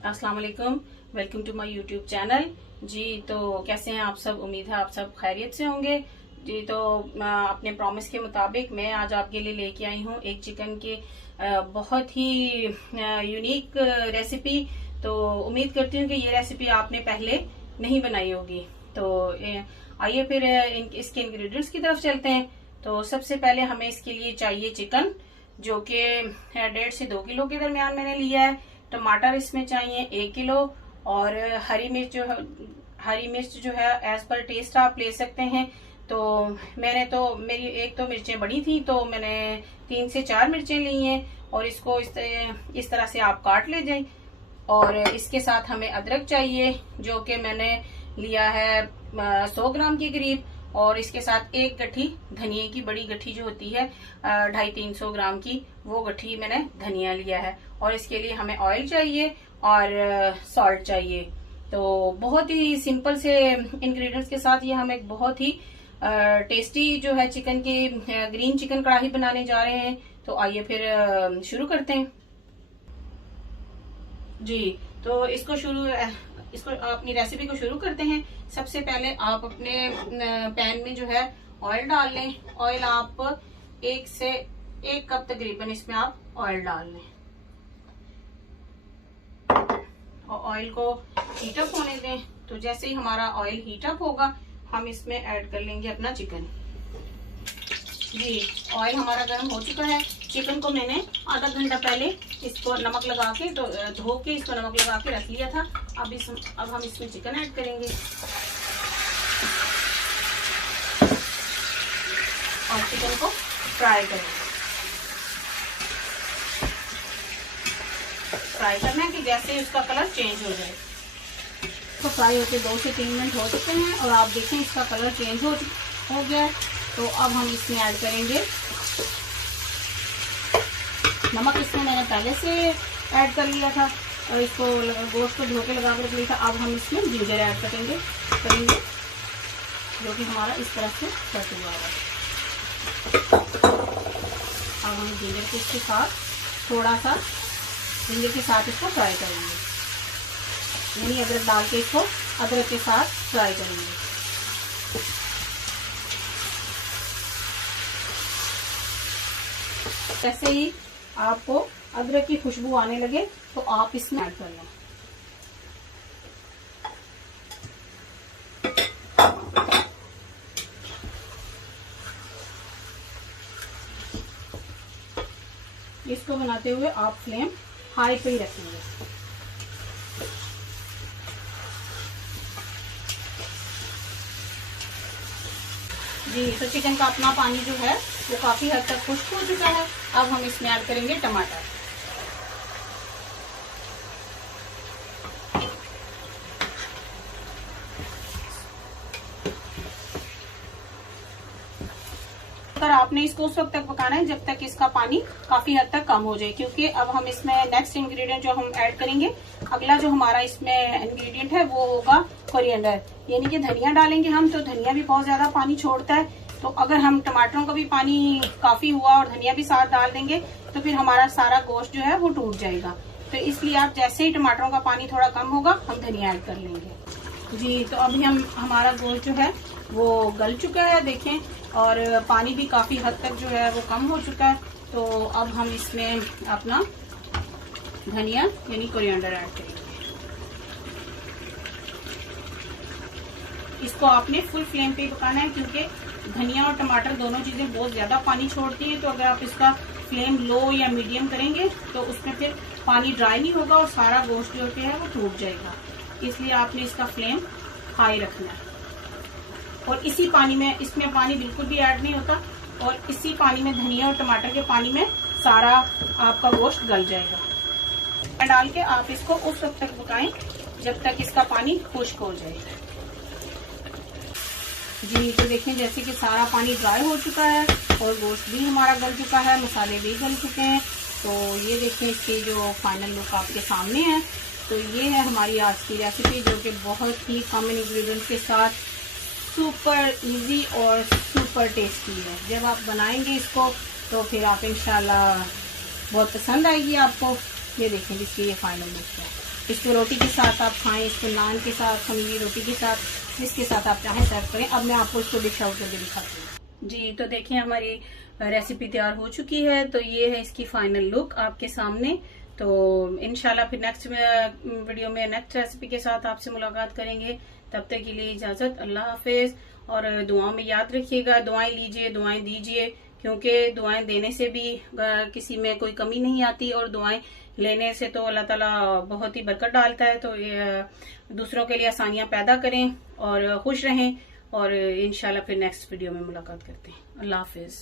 अस्सलाम वालेकुम। Welcome to my YouTube channel. जी तो कैसे हैं आप सब? उम्मीद है आप सब खैरियत से होंगे। जी तो अपने प्रॉमिस के मुताबिक मैं आज आपके लिए लेके आई हूँ एक चिकन की बहुत ही यूनिक रेसिपी। तो उम्मीद करती हूँ कि ये रेसिपी आपने पहले नहीं बनाई होगी। तो आइए फिर इसके इंग्रेडिएंट्स की तरफ चलते हैं। तो सबसे पहले हमें इसके लिए चाहिए चिकन, जो कि 1.5 से 2 किलो के दरमियान मैंने लिया है। टमाटर इसमें चाहिए 1 किलो, और हरी मिर्च जो है एज पर टेस्ट आप ले सकते हैं। तो मैंने तो मेरी एक तो मिर्चें बड़ी थी तो मैंने 3 से 4 मिर्चें ली हैं, और इसको इस तरह से आप काट ले जाए। और इसके साथ हमें अदरक चाहिए, जो कि मैंने लिया है 100 ग्राम के करीब। और इसके साथ एक गट्ठी धनिए की, बड़ी गट्ठी जो होती है 250-300 ग्राम की, वो गट्ठी मैंने धनिया लिया है। और इसके लिए हमें ऑयल चाहिए और सॉल्ट चाहिए। तो बहुत ही सिंपल से इंग्रेडिएंट्स के साथ ये हम एक बहुत ही टेस्टी जो है चिकन की ग्रीन चिकन कढ़ाई बनाने जा रहे हैं। तो आइए फिर शुरू करते हैं। जी तो इसको अपनी रेसिपी को शुरू करते हैं। सबसे पहले आप अपने पैन में जो है ऑयल डाल लें। ऑयल आप 1 से 1 कप तकरीबन इसमें आप ऑयल डाल लें, और ऑयल को हीटअप होने दें। तो जैसे ही हमारा ऑयल हीटअप होगा, हम इसमें ऐड कर लेंगे अपना चिकन। जी ऑयल हमारा गर्म हो चुका है। चिकन को मैंने आधा घंटा पहले इसको नमक लगा के, तो धो के इसको नमक लगा के रख लिया था। अब हम इसमें चिकन ऐड करेंगे और चिकन को फ्राई करेंगे। फ्राई करना है कि जैसे उसका कलर चेंज हो जाए। तो फ्राई होते 2 से 3 मिनट हो चुके हैं, और आप देखें इसका कलर चेंज हो गया। तो अब हम इसमें ऐड करेंगे नमक। इसमें मैंने पहले से ऐड कर लिया था, और इसको गोश्त को धो के लगा कर रख लिया था। अब हम इसमें जिंजर ऐड करेंगे, जो कि हमारा इस तरह से कट हुआ है। अब हम जिंजर के साथ थोड़ा सा जिंजर के साथ इसको फ्राई करेंगे, यानी अदरक डाल के इसको अदरक के साथ फ्राई करेंगे। जैसे ही आपको अदरक की खुशबू आने लगे तो आप इसमें ऐड कर लें। इसको बनाते हुए आप फ्लेम हाई पे ही रखेंगे। जी तो चिकन का अपना पानी जो है वो काफी हद तक खुश्क हो चुका है। अब हम इसमें ऐड करेंगे टमाटर। पर आपने इसको उस वक्त तक पकाना है जब तक इसका पानी काफी हद तक कम हो जाए, क्योंकि अब हम इसमें नेक्स्ट इंग्रेडिएंट जो हम ऐड करेंगे, अगला जो हमारा इसमें इंग्रेडिएंट है वो होगा कोरिएंडर, यानी कि धनिया डालेंगे हम। तो धनिया भी बहुत ज्यादा पानी छोड़ता है, तो अगर हम टमाटरों का भी पानी काफी हुआ और धनिया भी साथ डाल देंगे तो फिर हमारा सारा गोश्त जो है वो टूट जाएगा। तो इसलिए आप जैसे ही टमाटरों का पानी थोड़ा कम होगा, हम धनिया ऐड कर लेंगे। जी तो अभी हमारा गोश्त जो है वो गल चुका है, देखें, और पानी भी काफी हद तक जो है वो कम हो चुका है। तो अब हम इसमें अपना धनिया यानी कोरिएंडर ऐड करेंगे। इसको आपने फुल फ्लेम पे पकाना है, क्योंकि धनिया और टमाटर दोनों चीजें बहुत ज्यादा पानी छोड़ती हैं। तो अगर आप इसका फ्लेम लो या मीडियम करेंगे तो उसमें फिर पानी ड्राई नहीं होगा और सारा गोश्त जो है वो टूट जाएगा। इसलिए आपने इसका फ्लेम हाई रखना है। और इसी पानी में, इसमें पानी बिल्कुल भी ऐड नहीं होता, और इसी पानी में धनिया और टमाटर के पानी में सारा आपका गोश्त गल जाएगा। डाल के आप इसको उस वक्त तक पकाएं जब तक इसका पानी खुश्क हो जाए। जी तो देखें जैसे कि सारा पानी ड्राई हो चुका है और गोश्त भी हमारा गल चुका है, मसाले भी गल चुके हैं। तो ये देखें इसकी जो फाइनल लुक आपके सामने है। तो ये है हमारी आज की रेसिपी, जो कि बहुत ही कम इंग्रेडिएंट्स के साथ सुपर इजी और सुपर टेस्टी है। जब आप बनाएंगे इसको तो फिर आप इंशाल्लाह बहुत पसंद आएगी आपको। ये देखें इसकी ये फाइनल लुक है। इसको रोटी के साथ आप खाएं, इसको नान के साथ, खमीरी रोटी के साथ, जिसके साथ आप चाहें सर्व करें। अब मैं आपको इसको डिश आउट करके दिखाती हूँ। जी तो देखिए हमारी रेसिपी तैयार हो चुकी है। तो ये है इसकी फाइनल लुक आपके सामने। तो इंशाल्लाह फिर नेक्स्ट वीडियो में नेक्स्ट रेसिपी के साथ आपसे मुलाकात करेंगे। तब तक के लिए इजाजत, अल्लाह हाफिज। और दुआओं में याद रखिएगा, दुआएं लीजिए, दुआएं दीजिए, क्योंकि दुआएं देने से भी किसी में कोई कमी नहीं आती और दुआएं लेने से तो अल्लाह ताला बहुत ही बरकत डालता है। तो दूसरों के लिए आसानियां पैदा करें और खुश रहें। और इंशाल्लाह फिर नेक्स्ट वीडियो में मुलाकात करते हैं। अल्लाह हाफिज।